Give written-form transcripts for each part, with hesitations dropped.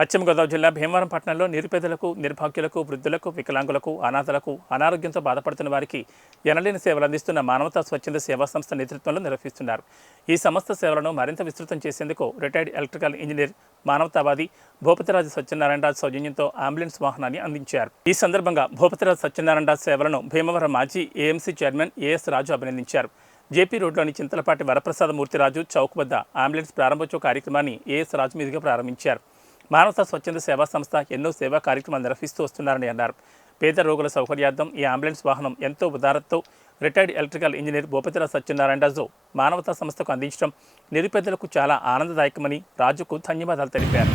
పశ్చిమ గోదావరి జిల్లా భీమవరం పట్టణంలో నిరుపేదలకు, నిర్భాగ్యులకు, వృద్ధులకు, వికలాంగులకు, అనాథలకు, అనారోగ్యంతో బాధపడుతున్న వారికి ఎనలేని సేవలు అందిస్తున్న మానవతా స్వచ్ఛంద సేవా సంస్థ నేతృత్వంలో నిర్వహిస్తున్నారు. ఈ సంస్థ సేవలను మరింత విస్తృతం చేసేందుకు రిటైర్డ్ ఎలక్ట్రికల్ ఇంజనీర్, మానవతావాది భూపతిరాజు సత్యనారాయణరాజు సౌజన్యంతో అంబులెన్స్ వాహనాన్ని అందించారు. ఈ సందర్భంగా భూపతిరాజు సత్యనారాయణరాజు సేవలను భీమవరం మాజీ ఏఎంసీ చైర్మన్ ఏఎస్ రాజు అభినందించారు. జేపీ రోడ్లోని చింతలపాటి వరప్రసాద మూర్తిరాజు చౌక్ వద్ద అంబులెన్స్ ప్రారంభోత్సవ కార్యక్రమాన్ని ఏఎస్ రాజు మీదుగా ప్రారంభించారు. మానవతా స్వచ్ఛంద సేవా సంస్థ ఎన్నో సేవా కార్యక్రమాలు నిర్వహిస్తూ వస్తున్నారని అన్నారు. పేద రోగుల సౌకర్యార్థం ఈ అంబులెన్స్ వాహనం ఎంతో ఉదారతతో retired electrical engineer Bhupathiraju Satyanarayanaraju మానవతా సంస్థకు అందించడం నిరుపేదలకు చాలా ఆనందదాయకమని రాజుకు ధన్యవాదాలు తెలిపారు.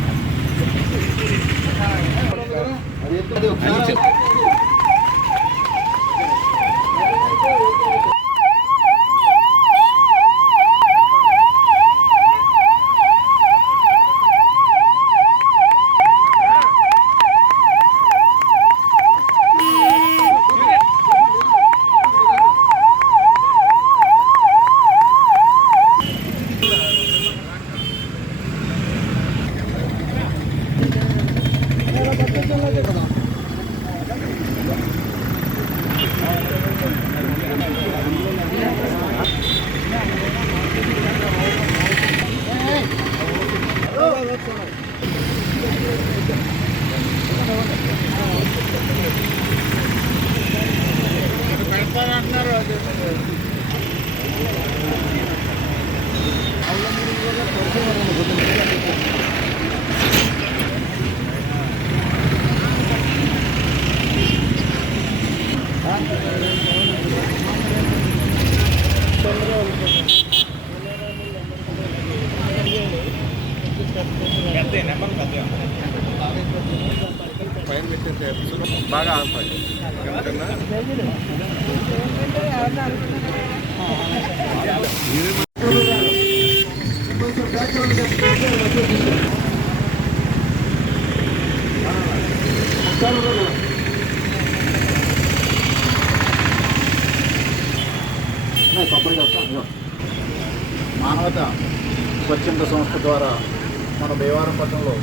బాగా ఆడతాయి మానవత స్వచ్ఛంద సంస్థ ద్వారా మన భీమవరం పట్టణంలో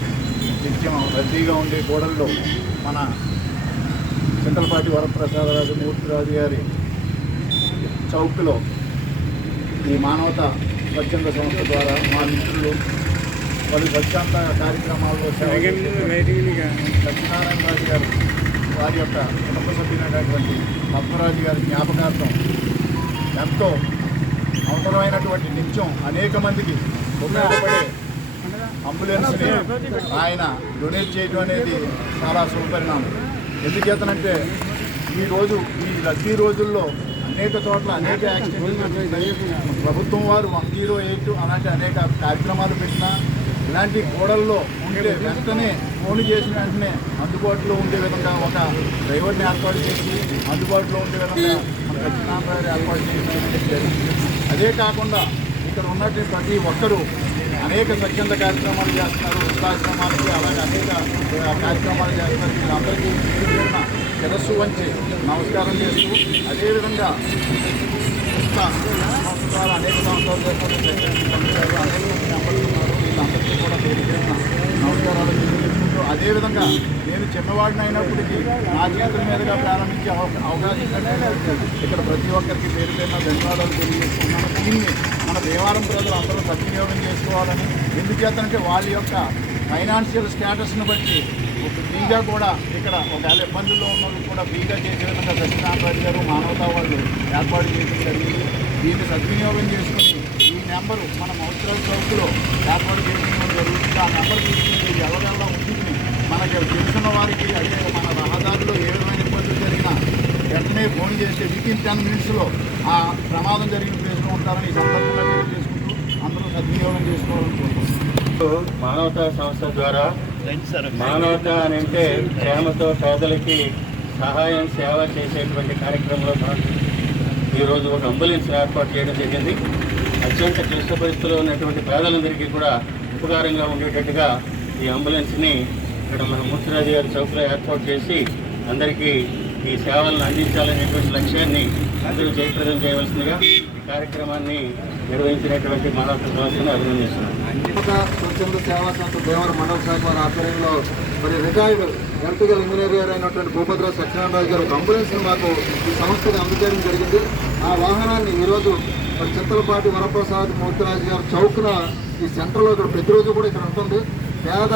నిత్యం రద్దీగా ఉండే కూడల్లో మన చింతలపాటి వరప్రసాదరాజు మూర్తిరాజు గారి చౌక్లో ఈ మానవత స్వచ్ఛంద సంస్థ ద్వారా మా మిత్రులు పలు స్వచ్ఛంద కార్యక్రమాల్లో సత్యనారాయణరాజు గారు వారి యొక్క కుటుంబ సభ్యులైనటువంటి పద్మరాజు గారి జ్ఞాపకార్థం ఎంతో అవసరమైనటువంటి నిత్యం అనేక మందికి ఉపయోగపడే అంబులెన్స్ని ఆయన డొనేట్ చేయడం అనేది చాలా శుభపరిణామం. ఎందుచేతనంటే ఈరోజు ఈ రద్దీ రోజుల్లో అనేక చోట్ల అనేక యాక్సిడెంట్లు ప్రభుత్వం వారు 108 అలాంటి అనేక కార్యక్రమాలు పెట్టినా ఇలాంటి గోడల్లో ఉంటే వెంటనే ఫోన్ చేసిన వెంటనే అందుబాటులో ఉండే విధంగా ఒక డ్రైవర్ని ఏర్పాటు చేసి అందుబాటులో ఉండే విధంగా మన సత్యనారాయణ ఏర్పాటు చేయడం జరిగింది. అదే కాకుండా ఇక్కడ ఉన్నటువంటి ప్రతి ఒక్కరూ అనేక స్వచ్ఛంద కార్యక్రమాలు చేస్తున్నారు. వృద్ధాశ్రమాలకి అలాగే అనేక కార్యక్రమాలు చేస్తున్నారు. వీళ్ళందరికీ శిరస్సు వంచి నమస్కారం చేస్తూ అదేవిధంగా సంస్థ ద్వారా అనేక సంస్థలు చేస్తున్నారు. అనేక మంది మెంబర్స్ ఉన్నారు. వీళ్ళందరికీ కూడా పేరు నమస్కారాలు తెలియజేసుకుంటూ అదేవిధంగా నేను చిన్నవాడిని అయినప్పటికీ నా చేతుల మీదుగా ప్రారంభించే అవకాశం కంటే ఇక్కడ ప్రతి ఒక్కరికి పేరు పేరున ధన్యవాదాలు తెలియజేసుకున్నాను. దీన్ని మన భీమవరం ప్రజలు అందరూ సద్వినియోగం చేసుకోవాలని, ఎందుచేతంటే వాళ్ళ యొక్క ఫైనాన్షియల్ స్టేటస్ను బట్టి ఫ్రీగా కూడా ఇక్కడ ఒకవేళ ఇబ్బందుల్లో ఉన్న వాళ్ళు కూడా ఫ్రీగా చేసే విధంగా సత్యనారాయణ గారు మానవతా వాళ్ళు ఏర్పాటు చేయడం జరిగింది. దీన్ని సద్వినియోగం చేసుకుని ఈ నెంబరు మన మౌత్రాల చౌక్లో ఏర్పాటు చేయడం జరుగుతుంది. ఆ నెంబర్ తీసుకుని ఎవరెల్లా ఉంటుంది మనకి తెలుసున్న వారికి అదే మన రహదారిలో ఏ విధమైన ఇబ్బందులు జరిగినా వెంటనే ఫోన్ చేస్తే వితిన్ 10 మినిట్స్లో ఆ ప్రమాదం జరిగిన ప్లేస్లో ఉంటారని ఈ సందర్భంగా తెలియజేసుకుంటూ అందరూ సద్వినియోగం చేసుకోవాలని కోరుకుంటున్నాం. మానవతా సంస్థ ద్వారా మానవత అని అంటే ప్రేమతో పేదలకి సహాయం సేవ చేసేటువంటి కార్యక్రమంలో ఈరోజు ఒక అంబులెన్స్ ఏర్పాటు చేయడం జరిగింది. అత్యంత క్లిష్ట పరిస్థితుల్లో ఉన్నటువంటి పేదలందరికీ కూడా ఉపకారంగా ఉండేటట్టుగా ఈ అంబులెన్స్ని ఇక్కడ మన మూర్తిరాజు గారి చౌకలో ఏర్పాటు చేసి అందరికీ ఈ సేవలను అందించాలనేటువంటి లక్ష్యాన్ని అందరూ జయప్రదం చేయవలసిందిగా ఈ కార్యక్రమాన్ని నిర్వహించినటువంటి మానవతా సంస్థను అభినందిస్తున్నాను. స్వచ్ఛంద సేవా సంస్థ దేవర మండల శాఖ వారి ఆధ్వర్యంలో మరి రిటైర్డ్ ఎలక్ట్రికల్ ఇంజనీర్ అయినటువంటి భూపతిరావు సత్యనారాయణ గారు ఒక అంబులెన్స్ మాకు ఈ సంస్థకి అందజేయడం జరిగింది. ఆ వాహనాన్ని ఈరోజు మరి చింతలపాటి వరప్రసాద్ మూర్తిరాజు గారు చౌక్న ఈ సెంటర్లో ఇక్కడ ప్రతిరోజు కూడా ఇక్కడ ఉంటుంది. పేద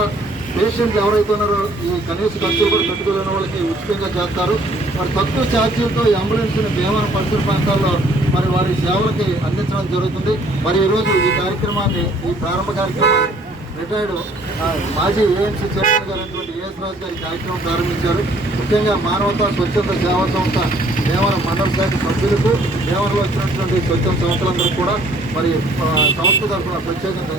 పేషెంట్లు ఎవరైతే ఉన్నారో ఈ కనీస ఖర్చులు కూడా పెట్టుకోలేని వాళ్ళకి ఉచితంగా చేస్తారు. మరి తక్కువ ఛార్జీలతో ఈ అంబులెన్స్ని భీమవరం పరిసర ప్రాంతాల్లో మరి వారి సేవలకి అందించడం జరుగుతుంది. మరి ఈరోజు ఈ కార్యక్రమాన్ని ఈ ప్రారంభ కార్యక్రమాన్ని రిటైర్డ్ మాజీ ఏఎంసీ చైర్మన్ గారు అయినటువంటి ఏఎస్ రాజు గారి కార్యక్రమం ప్రారంభించారు. ముఖ్యంగా మానవతా స్వచ్ఛంద సేవా సంస్థ భీమవరం మండల శాఖ సభ్యులకు భీమవరంలో వచ్చినటువంటి స్వచ్ఛంద సంస్థలందరూ కూడా మరి సంస్థ తరఫున ప్రత్యేకంగా